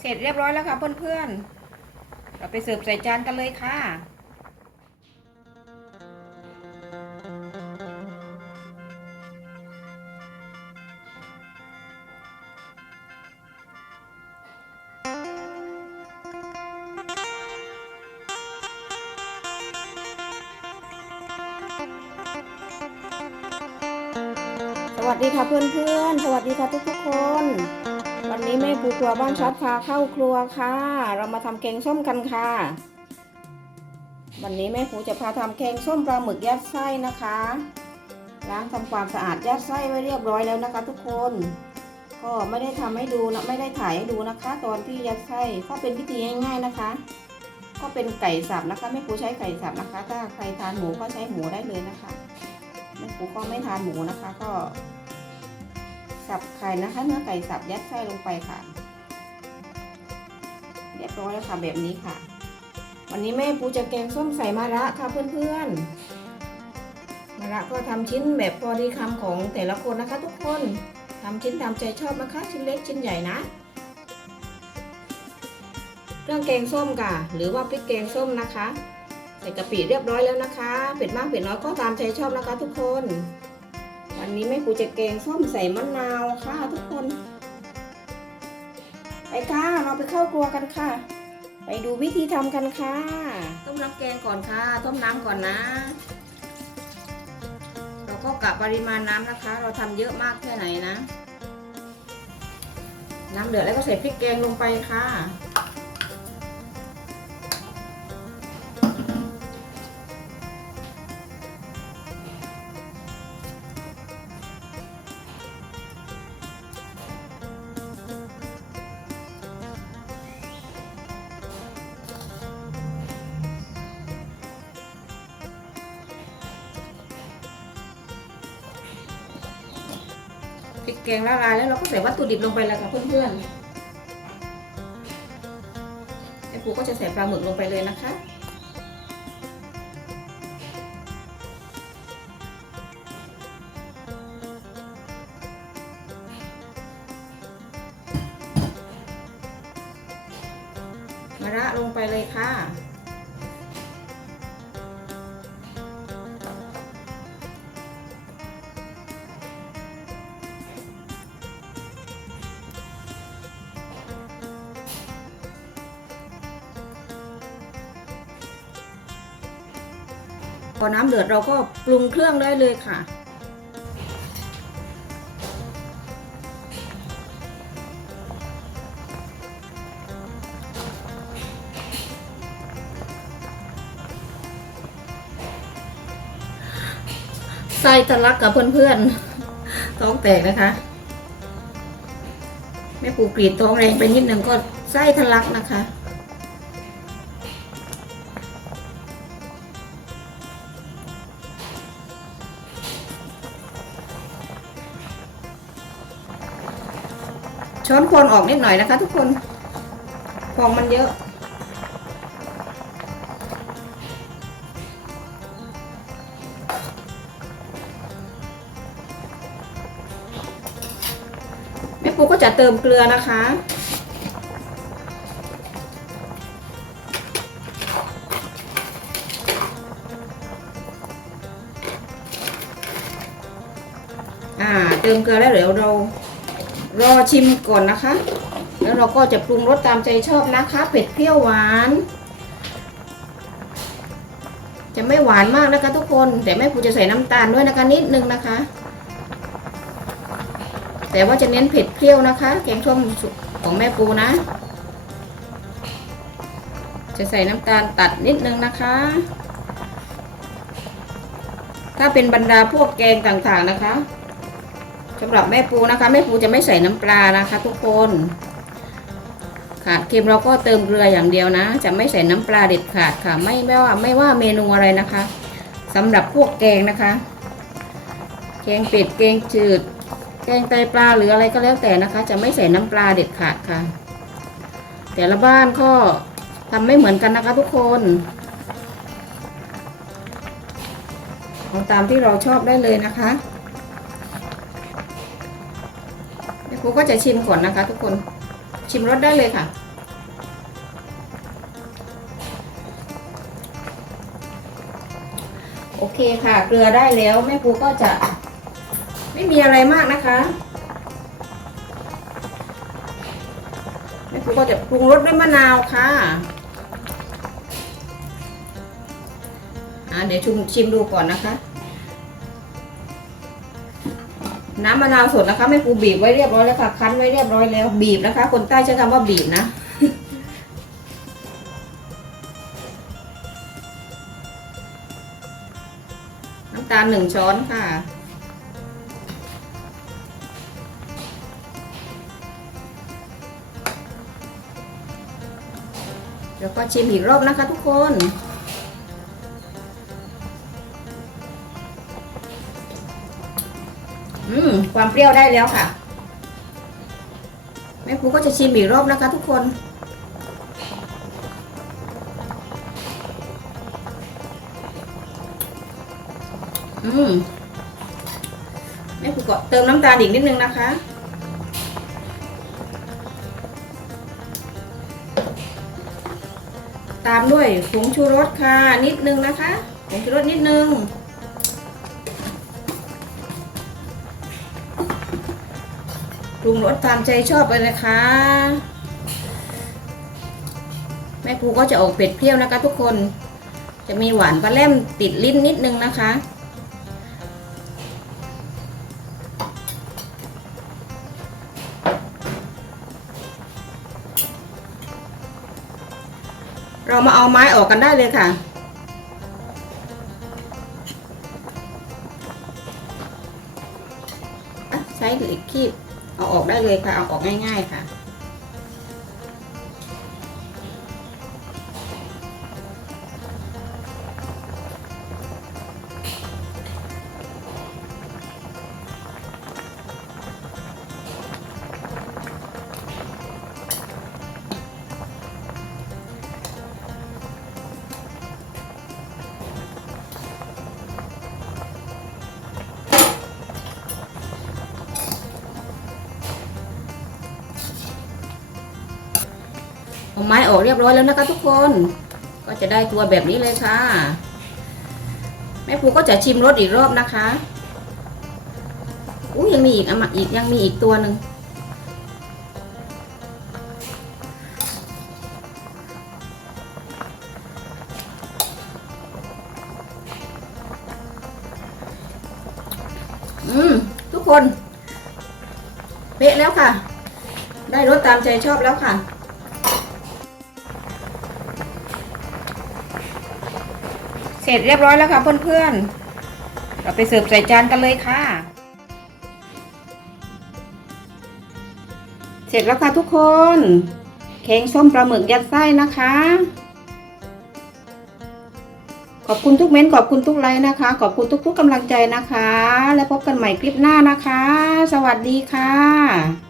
เสร็จเรียบร้อยแล้วค่ะเพื่อนๆ เราไปเสิร์ฟใส่จานกันเลยค่ะสวัสดีค่ะเพื่อนๆ สวัสดีค่ะทุกๆคน วันนี้แม่ปูครัวบ้านชัดพาเข้าครัวค่ะ เรามาทำแกงส้มกันค่ะ วันนี้แม่ปูจะพาทำแกงส้มปลาหมึกยัดไส้นะคะ ล้างทำความสะอาดยัดไส้ไว้เรียบร้อยแล้วนะคะ ทุกคน ก็ไม่ได้ทำให้ดูนะไม่ได้ถ่ายให้ดูนะคะ ตอนที่ยัดไส้ก็เป็นพิธีง่ายๆนะคะ ก็เป็นไก่สับนะคะแม่ปูใช้ไก่สับนะคะ ถ้าใครทานหมูก็ใช้หมูได้เลยนะคะแม่ปูก็ไม่ทานหมูนะคะ ก็ สับไข่นะคะ เนื้อไก่สับยัดไส้ลงไปค่ะ เรียบร้อยแล้วค่ะแบบนี้ค่ะ วันนี้แม่ปูจะแกงส้มใส่มะระค่ะเพื่อนๆมะระก็ทำชิ้นแบบพอดีคำของแต่ละคนนะคะ ทุกคนทำชิ้นตามใจชอบนะคะชิ้นเล็กชิ้นใหญ่นะเครื่องแกงส้มค่ะ หรือว่าพริกแกงส้มนะคะใส่กะปิเรียบร้อยแล้วนะคะ เผ็ดมากเผ็ดน้อยก็ตามใจชอบนะคะ ทุกคน วันนี้แม่ปูจะแกงส้มใส่มะนาวค่ะทุกคน ไปค่ะ เราไปเข้าครัวกันค่ะ ไปดูวิธีทำกันค่ะ ต้มน้ำแกงก่อนค่ะ ต้มน้ำก่อนนะ เราก็กะปริมาณน้ำนะคะ เราทำเยอะมากแค่ไหนนะ น้ำเดือดแล้วก็ใส่พริกแกงลงไปค่ะ ริกแกงละลายแล้วเราก็ใส่วัตถุดิบลงไปแล้วค่ะเพื่อนๆไอ้ปูก็จะใส่ปลาหมึกลงไปเลยนะคะมะระลงไปเลยค่ะ พอน้ำเดือดเราก็ปรุงเครื่องได้เลยค่ะไส้ทะลักกับเพื่อนๆ ท้องแตกนะคะ แม่ปูกรีดท้องแรงไปนิดนึงก็ไส้ทะลักนะคะ ช้อนคนออกนิดหน่อยนะคะ ทุกคนฟองมันเยอะ แม่ปูก็จะเติมเกลือนะคะอ่าเติมเกลือแล้วเดี๋ยวเรา รอชิมก่อนนะคะ แล้วเราก็จะปรุงรสตามใจชอบนะคะ เผ็ดเปรี้ยวหวาน จะไม่หวานมากนะคะทุกคน แต่แม่ปูจะใส่น้ำตาลด้วยนะคะนิดนึงนะคะ แต่ว่าจะเน้นเผ็ดเปรี้ยวนะคะ แกงส้มของแม่ปูนะ จะใส่น้ำตาลตัดนิดนึงนะคะถ้าเป็นบรรดาพวกแกงต่างๆนะคะ สำหรับแม่ปูนะคะแม่ปูจะไม่ใส่น้ำปลานะคะ ทุกคนขาดเค็มเราก็เติมเกลืออย่างเดียวนะ จะไม่ใส่น้ำปลาเด็ดขาดค่ะ ไม่ไม่ว่าไม่ว่าเมนูอะไรนะคะสำหรับพวกแกงนะคะแกงเป็ดแกงจืด แกงไตปลาหรืออะไรก็แล้วแต่นะคะ จะไม่ใส่น้ำปลาเด็ดขาดค่ะ แต่ละบ้านก็ทำไม่เหมือนกันนะคะ ทุกคนเอาตามที่เราชอบได้เลยนะคะ กูก็จะชิมก่อนนะคะ ทุกคนชิมรสได้เลยค่ะ โอเคค่ะ เกลือได้แล้วแม่ปูก็จะไม่มีอะไรมากนะคะแม่ปูก็จะปรุงรสด้วยมะนาวค่ะอ่าเดี๋ยวชุมชิมดูก่อนนะคะ น้ำมะนาวสดนะคะแม่ปูบีบไว้เรียบร้อยแล้วค่ะคั้นไว้เรียบร้อยแล้วบีบนะคะ คนใต้ใช้คำว่าบีบนะน้ำตาลหนึ่งช้อนค่ะ เดี๋ยวก็ชิมอีกรอบนะคะทุกคน ความเปรี้ยวได้แล้วค่ะ แม่ครูก็จะชิมอีกรอบนะคะทุกคน อืมแม่ครูก็เติมน้ำตาลอีกนิดนึงนะคะตามด้วยผงชูรสค่ะ นิดนึงนะคะผงชูรสนิดนึง ปรุงรสตามใจชอบไปเลยค่ะ แม่ครูก็จะออกเผ็ดเปรี้ยวนะคะ ทุกคน จะมีหวานปลาแล่มติดลิ้นนิดนึงนะคะ เรามาเอาไม้ออกกันได้เลยค่ะอะใช้เหล็กคีบ เอาออกได้เลยค่ะ เอาออกง่าย ๆ ค่ะ เอาไม้ออกเรียบร้อยแล้วนะคะทุกคน ก็จะได้ตัวแบบนี้เลยค่ะ แม่ครูก็จะชิมรสอีกรอบนะคะอู้ยังมีอีกอะมาอีกยังมีอีกตัวหนึ่งอืมทุกคน เป๊ะแล้วค่ะ ได้รสตามใจชอบแล้วค่ะ ร็จเรียบร้อยแล้วค่ะเพื่อนๆ เราไปเสิร์ฟใส่จานกันเลยค่ะ เสร็จแล้วค่ะทุกคนเค้งส้มปลาหมึกยัดไส้นะคะ ขอบคุณทุกเม้นต์ขอบคุณทุกไลค์นะคะ ขอบคุณทุกๆกำลังใจนะคะ และพบกันใหม่คลิปหน้านะคะ สวัสดีค่ะ